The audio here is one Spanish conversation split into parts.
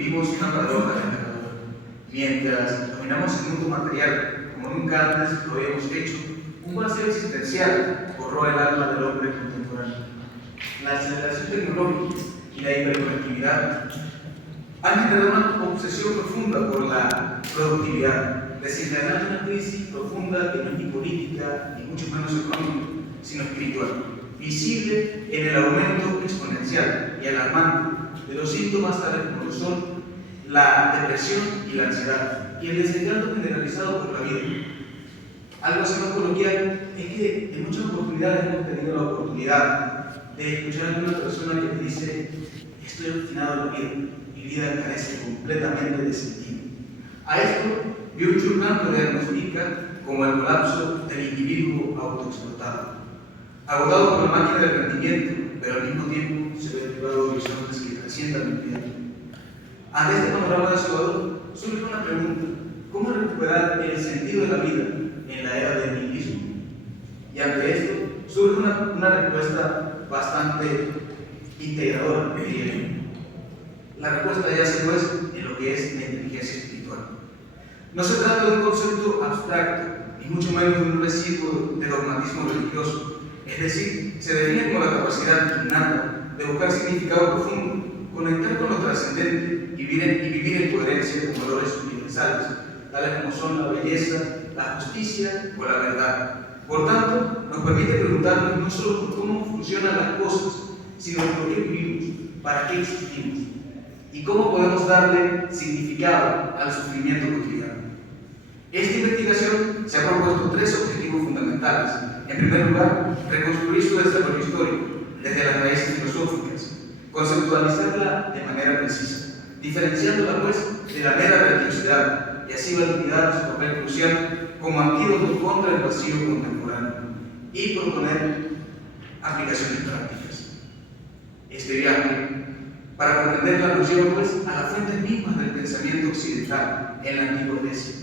vivimos una paradoja del pecador. Mientras dominamos el mundo material como nunca antes lo habíamos hecho, un vacío existencial corroe el alma del hombre contemporáneo. La aceleración tecnológica y la hiperconectividad han generado una obsesión profunda por la productividad, desencadenando una crisis profunda que no es ni política, ni mucho menos económica, sino espiritual, visible en el aumento exponencial y alarmante de los síntomas tales como lo son la depresión y la ansiedad, y el desencanto generalizado por la vida. Algo así más coloquial es que en muchas oportunidades hemos tenido la oportunidad de escuchar a alguna persona que te dice: estoy obstinado en la vida, mi vida carece completamente de sentido. A esto Byung-Chul Han lo diagnostica como el colapso del individuo autoexplotado, agotado por la máquina del rendimiento, pero al mismo tiempo se ve privado de horizontes que trasciendan el vida. Ante este panorama desolador surge una pregunta: ¿cómo recuperar el sentido de la vida en la era del nihilismo? Y ante esto surge una respuesta bastante integradora, diría yo. La respuesta yace pues en lo que es la inteligencia espiritual. No se trata de un concepto abstracto, ni mucho menos de un residuo de dogmatismo religioso. Es decir, se define como la capacidad innata de buscar significado profundo, conectar con lo trascendente y vivir en coherencia con valores universales, tales como son la belleza, la justicia o la verdad. Por tanto, nos permite preguntarnos no solo por cómo funcionan las cosas, sino por qué vivimos, para qué existimos y cómo podemos darle significado al sufrimiento cotidiano. Esta investigación se ha propuesto tres objetivos fundamentales. En primer lugar, reconstruir su desarrollo histórico desde las raíces filosóficas, conceptualizarla de manera precisa, diferenciándola pues de la mera religiosidad y así validar su papel crucial como antídoto contra el vacío contemporáneo y proponer aplicaciones prácticas. Este viaje, para comprenderla, nos lleva pues a las fuentes mismas del pensamiento occidental en la antigua Grecia.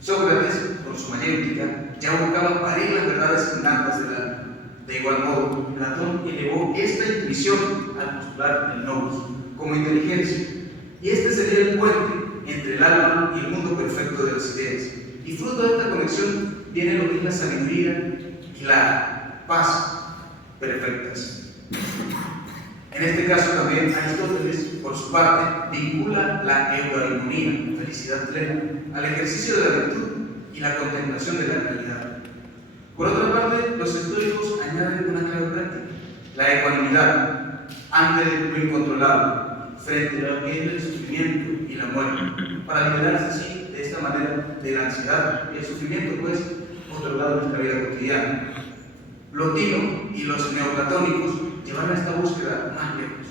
Sócrates, con su mayéutica, ya buscaba parir las verdades innatas del alma. De igual modo, Platón elevó esta intuición al postular el nous como inteligencia, y este sería el puente entre el alma y el mundo perfecto de las ideas. Y fruto de esta conexión viene lo que es la sabiduría y la paz perfectas. En este caso también Aristóteles, por su parte, vincula la eudaimonia, felicidad plena, al ejercicio de la virtud y la contemplación de la realidad. Por otra parte, los estoicos añaden una clave práctica: la ecuanimidad ante lo incontrolable, frente a lo que es el sufrimiento y la muerte, para liberarse así de esta manera de la ansiedad y el sufrimiento, pues, otorgado en nuestra vida cotidiana. Plotino y los neoplatónicos llevaron esta búsqueda más lejos,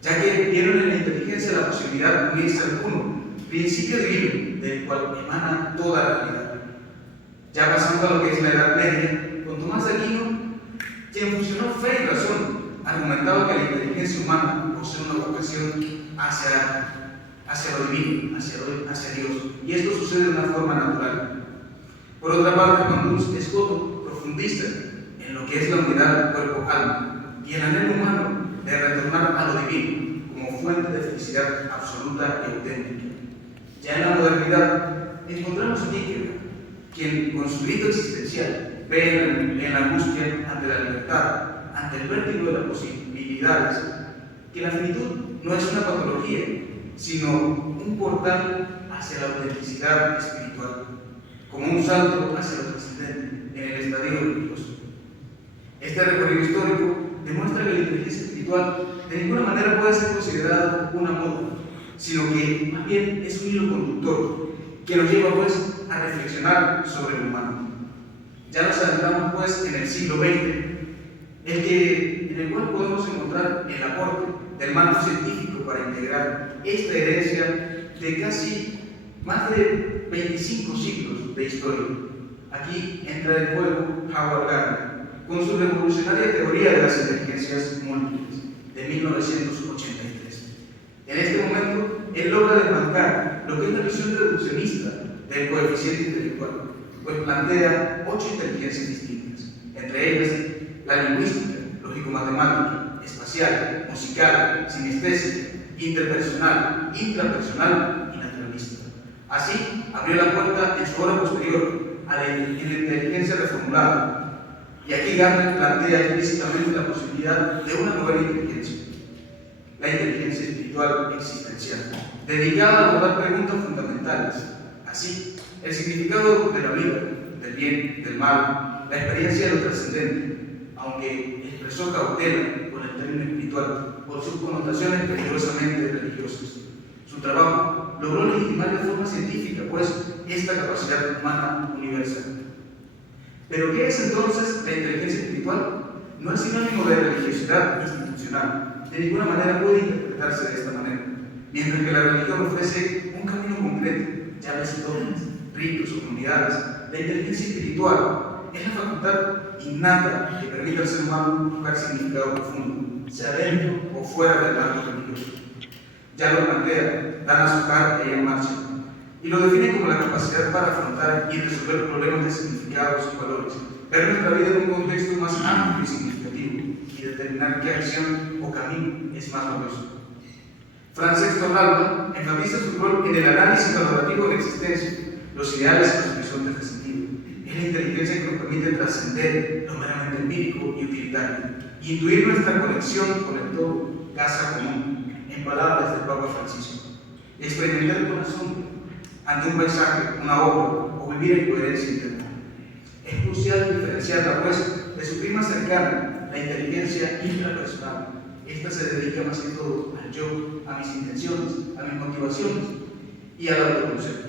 ya que vieron en la inteligencia la posibilidad de unirse al uno, principio divino del cual emana toda la realidad. Ya pasando a lo que es la Edad Media, con Tomás de Aquino, quien fusionó fe y razón, argumentaba que la inteligencia humana posee una vocación hacia lo divino, hacia Dios, y esto sucede de una forma natural. Por otra parte, Juan Duns Escoto profundiza en lo que es la unidad cuerpo-alma y el anhelo humano de retornar a lo divino como fuente de felicidad absoluta y auténtica. Ya en la modernidad encontramos a Nietzsche, quien con su grito existencial ve en la angustia ante la libertad, ante el vértigo de las posibilidades, que la finitud no es una patología, sino un portal hacia la autenticidad espiritual, como un salto hacia lo trascendente en el estadio religioso. Este recorrido histórico demuestra que la inteligencia espiritual de ninguna manera puede ser considerada una moda, sino que más bien es un hilo conductor que nos lleva pues a reflexionar sobre lo humano. Ya nos adentramos pues en el siglo XX, en el cual podemos encontrar el aporte del marco científico para integrar esta herencia de casi más de 25 siglos de historia. Aquí entra en juego Howard Gardner, con su revolucionaria teoría de las inteligencias múltiples, de 1983. En este momento, él logra desmarcar lo que es la visión reduccionista del coeficiente intelectual, pues plantea 8 inteligencias distintas, entre ellas la lingüística, lógico-matemática, espacial, musical, sinestésica, interpersonal, intrapersonal y naturalista. Así, abrió la puerta en su obra posterior a la inteligencia reformulada. Y aquí Gardner plantea explícitamente la posibilidad de una nueva inteligencia, la inteligencia espiritual existencial, dedicada a abordar preguntas fundamentales. Así, el significado de la vida, del bien, del mal, la experiencia de lo trascendente, aunque expresó cautela con el término espiritual por sus connotaciones peligrosamente religiosas. Su trabajo logró legitimar de forma científica, pues, esta capacidad humana universal. ¿Pero qué es entonces la inteligencia espiritual? No es sinónimo de religiosidad institucional. De ninguna manera puede interpretarse de esta manera. Mientras que la religión ofrece un camino concreto, llámese dogmas, ritos o comunidades, la inteligencia espiritual es la facultad innata que permite al ser humano buscar significado profundo, sea dentro o fuera del marco religioso. Ya lo plantea Dana Zohar en Marcha, y lo define como la capacidad para afrontar y resolver problemas de significados y valores, ver nuestra vida en un contexto más amplio y significativo y determinar qué acción o camino es más valioso. Frances Torralba enfatiza su rol en el análisis valorativo de la existencia, los ideales y los horizontes de sentido. Es la inteligencia que nos permite trascender lo meramente empírico y utilitario y intuir nuestra conexión con el todo, casa común, en palabras del Papa Francisco. Experimentar con asombro ante un paisaje, una obra o vivir en coherencia interna. Es crucial diferenciarla, pues, de su prima cercana, la inteligencia intrapersonal. Esta se dedica más que todo al yo, a mis intenciones, a mis motivaciones y al autoconcepto.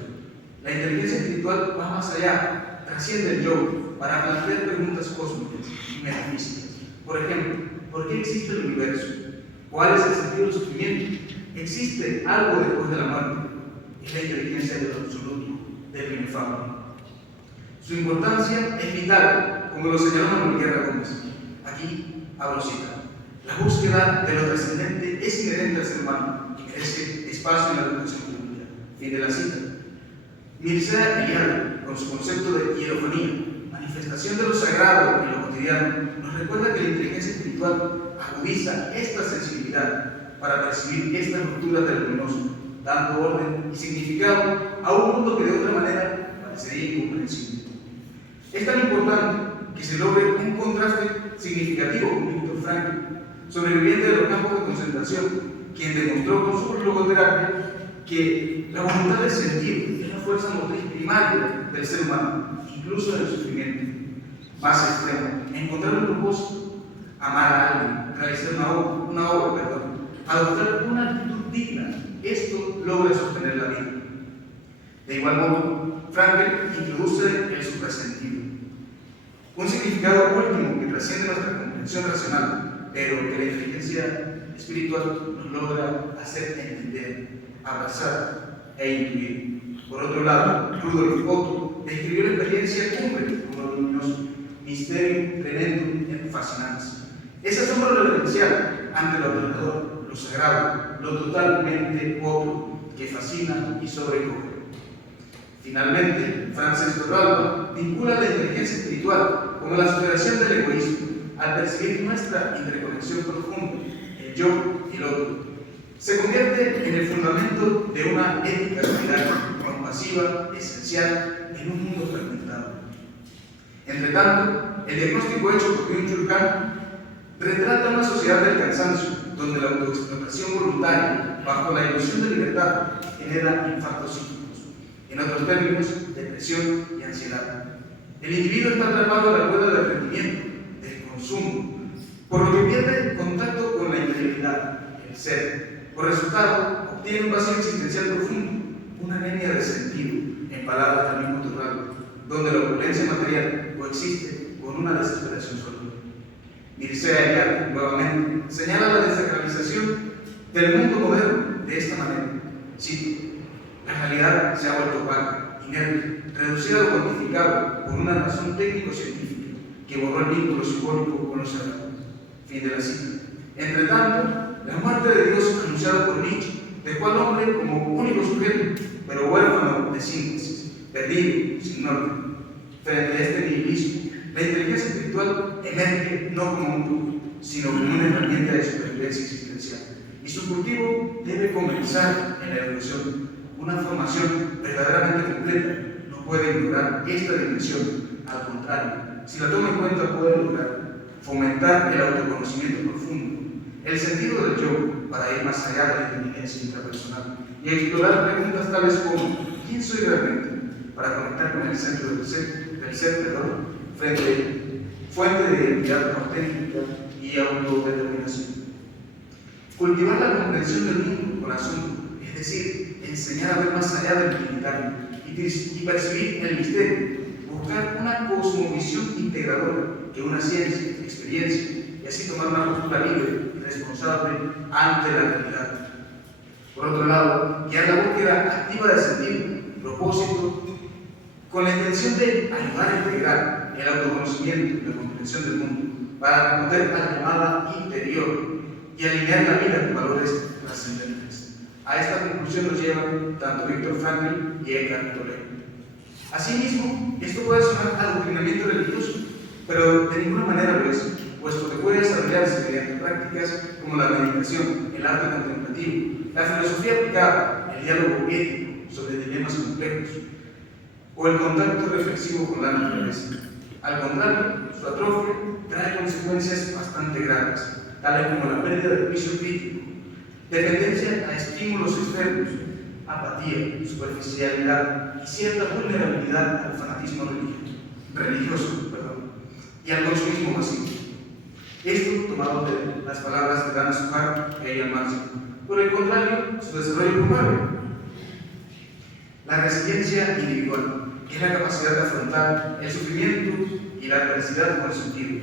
La inteligencia espiritual va más allá, trasciende el yo para plantear preguntas cósmicas y metafísicas. Por ejemplo, ¿por qué existe el universo? ¿Cuál es el sentido del sufrimiento? ¿Existe algo después de la muerte? Es la inteligencia de lo absoluto, del inefable. Su importancia es vital, como lo señaló Manuel Guerra Gómez. Aquí abro cita. La búsqueda de lo trascendente es inherente al ser humano y merece espacio en la educación pública. Fin de la cita. Mircea Eliade, con su concepto de hierofanía, manifestación de lo sagrado en lo cotidiano, nos recuerda que la inteligencia espiritual agudiza esta sensibilidad para percibir estas rupturas del luminoso, dando orden y significado a un mundo que de otra manera parecería incomprensible. Es tan importante que se logre un contraste significativo con Viktor Frankl, sobreviviente de los campos de concentración, quien demostró con su logoterapia que la voluntad de sentir es la fuerza motriz primaria del ser humano, incluso en el sufrimiento más extremo. Encontrar un propósito, amar a alguien, realizar una obra, adoptar una actitud digna, esto logra sostener la vida. De igual modo, Frankl introduce el suprasentido, un significado último que trasciende nuestra comprensión racional, pero que la inteligencia espiritual nos logra hacer entender, abrazar e intuir. Por otro lado, Rudolf Otto describió la experiencia cumbre como lo luminoso, mysterium tremendum fascinans. Ese asombro reverencial ante lo aterrador, lo sagrado, lo totalmente otro, que fascina y sobrecoge. Finalmente, Frances Torralba vincula la inteligencia espiritual como la superación del egoísmo, al percibir nuestra interconexión profunda, el yo y el otro. Se convierte en el fundamento de una ética solidaria, compasiva, esencial, en un mundo fragmentado. Entre tanto, el diagnóstico hecho por Byung-Chul Han retrata una sociedad del cansancio, donde la autoexplotación voluntaria, bajo la ilusión de libertad, genera infartos psíquicos. En otros términos, depresión y ansiedad. El individuo está atrapado en la rueda del rendimiento, del consumo, por lo que pierde contacto con la interioridad, el ser. Por resultado, obtiene un vacío existencial profundo, una anemia de sentido, en palabras del mismo Torralba, donde la opulencia material coexiste con una desesperación sólida. Mircea Eliade, nuevamente, señala la desacralización del mundo moderno de esta manera. Cito: la realidad se ha vuelto opaca, inerte, reducida o cuantificada por una razón técnico-científica que borró el vínculo simbólico con los sagrados. Fin de la cita. Entre tanto, la muerte de Dios anunciada por Nietzsche dejó al hombre como único sujeto, pero huérfano de síntesis, perdido, sin norte. Frente a este nihilismo, la inteligencia espiritual emerge no como un truco, sino como una herramienta de supervivencia existencial. Y su cultivo debe comenzar en la educación. Una formación verdaderamente completa no puede ignorar esta dimensión. Al contrario, si la toma en cuenta, puede lograr fomentar el autoconocimiento profundo, el sentido del yo para ir más allá de la inteligencia intrapersonal y explorar preguntas tales como ¿quién soy realmente? Para conectar con el centro del ser, fuente de identidad auténtica y autodeterminación. Cultivar la comprensión del mundo con asombro, es decir, enseñar a ver más allá del utilitario y percibir el misterio, buscar una cosmovisión integradora que una ciencia, experiencia, y así tomar una postura libre y responsable ante la realidad. Por otro lado, guiar la búsqueda activa de sentido, propósito, con la intención de ayudar a integrar el autoconocimiento y la comprensión del mundo para responder a la llamada interior y alinear la vida con valores trascendentes. A esta conclusión nos llevan tanto Viktor Frankl y Eckhart Tolle. Asimismo, esto puede sonar adoctrinamiento religioso, pero de ninguna manera lo es, puesto que puede desarrollarse mediante prácticas como la meditación, el arte contemplativo, la filosofía aplicada, el diálogo ético sobre dilemas complejos, o el contacto reflexivo con la naturaleza. Al contrario, su atrofia trae consecuencias bastante graves, tales como la pérdida del juicio crítico, dependencia a estímulos externos, apatía, superficialidad y cierta vulnerabilidad al fanatismo religioso y al consumismo masivo. Esto tomado de las palabras de Dana Zohar e Ian Manson. Por el contrario, su desarrollo promueve la resiliencia individual, que es la capacidad de afrontar el sufrimiento y la adversidad con sentido.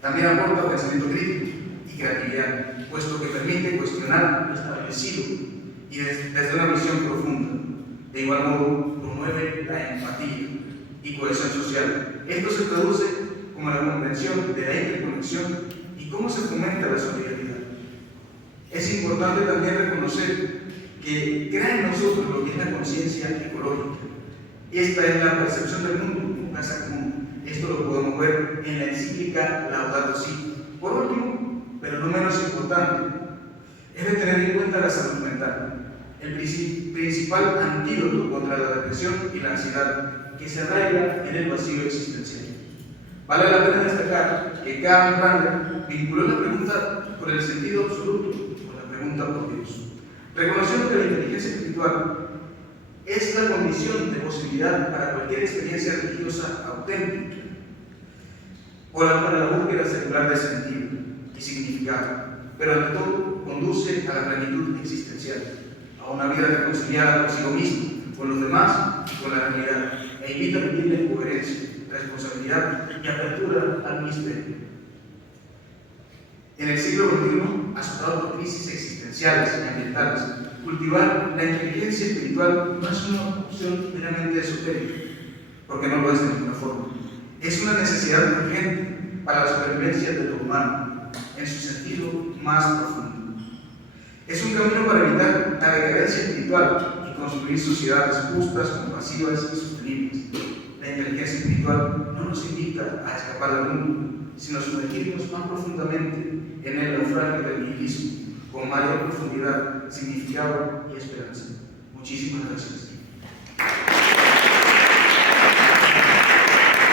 También aporta pensamiento crítico y creatividad, puesto que permite cuestionar lo establecido y desde una visión profunda. De igual modo, promueve la empatía y cohesión social. Esto se traduce como la comprensión de la interconexión y cómo se fomenta la solidaridad. Es importante también reconocer que crea en nosotros lo que es la conciencia ecológica. Esta es la percepción del mundo como casa común. Esto lo podemos ver en la encíclica Laudato Si. Por último, pero no menos importante, es de tener en cuenta la salud mental, el principal antídoto contra la depresión y la ansiedad que se arraiga en el vacío existencial. Vale la pena destacar que Karl Rahner vinculó la pregunta por el sentido absoluto con la pregunta por Dios, reconociendo que la inteligencia espiritual es la condición de posibilidad para cualquier experiencia religiosa auténtica o para la búsqueda secular de sentido y significado, pero ante todo conduce a la plenitud existencial, a una vida reconciliada consigo mismo, con los demás y con la realidad, e invita a vivir en coherencia, responsabilidad y apertura al misterio. En el siglo XXI, azotado por crisis existenciales y ambientales, cultivar la inteligencia espiritual no es una opción meramente esotérica, porque no lo es de ninguna forma. Es una necesidad urgente para la supervivencia de lo humano, en su sentido más profundo. Es un camino para evitar la decadencia espiritual y construir sociedades justas, compasivas y sostenibles. La inteligencia espiritual no nos invita a escapar del mundo, sino a sumergirnos más profundamente en el naufragio del nihilismo, con mayor profundidad, significado y esperanza. Muchísimas gracias.